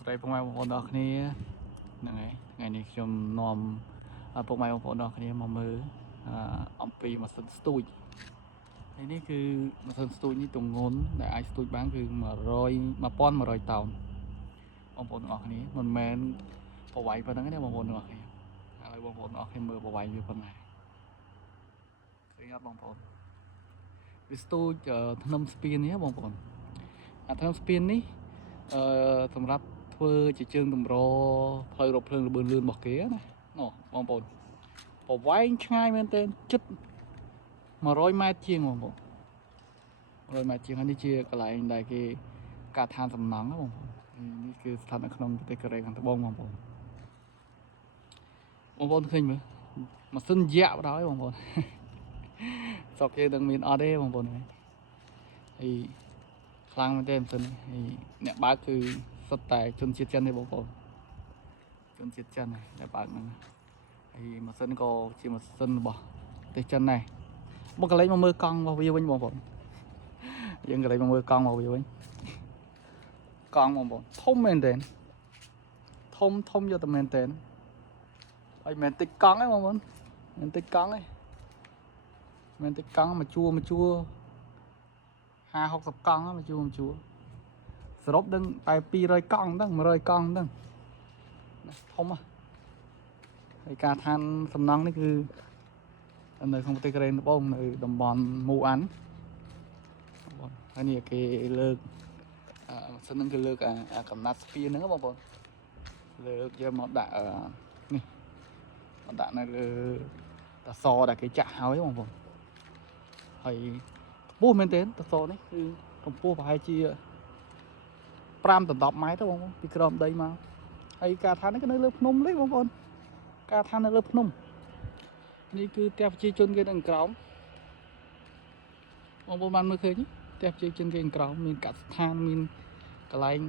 ស្ដីពុកម៉ែបងប្អូនទាំងអស់គ្នាហ្នឹងហើយថ្ងៃនេះខ្ញុំនាំពុកម៉ែបងប្អូនទាំងអស់គ្នាមកមើលអំពីម៉ាស៊ីនស្ទូចនេះគឺម៉ាស៊ីនស្ទូចនេះទម្ងន់ដែលអាចស្ទូចបានគឺ1100តោនបងប្អូនទាំងអស់គ្នាមិនមែនប្រវាយប៉ុណ្្នឹងទេបងប្អូនទាំងអស់គ្នាឥឡូវបងប្អូនទាំងអស់គ្នាមើលប្រវាយវាប៉ុណ្ណាឃើញអត់បងប្អូនវាស្ទូចធ្នឹមស្ពាននេះបងប្អូនធ្នឹមស្ពាននេះសម្រាប់ធ្វើជាជើងតម្រផ្លូវរថភ្លើងល្បឿនលឿនរបស់គេណាណ៎បងប្អូនប្រវែងឆ្ងាយមែនទែនជិត100ម៉ែត្រជាងបងប្អូន100ម៉ែត្រជាងនេះជាកន្លែងដែលគេកាត់ឋានសំណង់ណាបងប្អូននេះគឺស្ថិតនៅក្នុងប្រទេសកូរ៉េខាងត្បូងបងប្អូនឃើញមើលម៉ាស៊ីនយ៉ាក់បដ ாய் បងប្អូនស្រុកយើងនឹងមានអត់ទេបងប្អូនហើយខ្លាំងមែនទេម៉ាស៊ីនហើយអ្នកបើកគឺសុទ្ធតែជនជាតិចិនទេបងប្អូនជនជាតិចិនដែលបើកហ្នឹងហើយម៉ាស៊ីនក៏ជាម៉ាស៊ីនរបស់ប្រទេសចិនដែរមកកន្លែងមកមើលកង់របស់វាវិញបងប្អូនយើងកន្លែងមកមើលកង់របស់វាវិញកង់បងប្អូនធំមែនទែនធំយកតែមែនទែនហើយមិនតិចកង់ទេបងប្អូនមិនតិចកង់ទេមិនតិចកង់មកជួ50-60កង់មកជួសរុបដឹងតែ200កង់ហ្នឹង100កង់ហ្នឹងធំហើយការឋានសំណង់នេះគឺនៅក្នុងប្រទេសកូរ៉េត្បូងនៅតំបន់មូអានហើយនេះគេលើកម៉ាស៊ីនហ្នឹងគឺលើកកំណាត់ស្ពានហ្នឹងបងប្អូនលើកយកមកដាក់នេះមកដាក់នៅលើតសដែលគេចាក់ហើយបងប្អូនហើយខ្ពស់មែនទែនតសនេះគឺកម្ពស់ប្រហែលជា5ទៅ10ម៉ែត្របងប្អូនពីក្រោមដីមកហើយការឋាននេះគឺនៅលើភ្នំទេបងប្អូនការឋាននៅលើភ្នំនេះគឺផ្ទះប្រជាជនគេនៅក្រោមបងប្អូនបានមើលឃើញផ្ទះប្រជាជនគេនៅក្រោមមានកសិដ្ឋានមានកន្លែង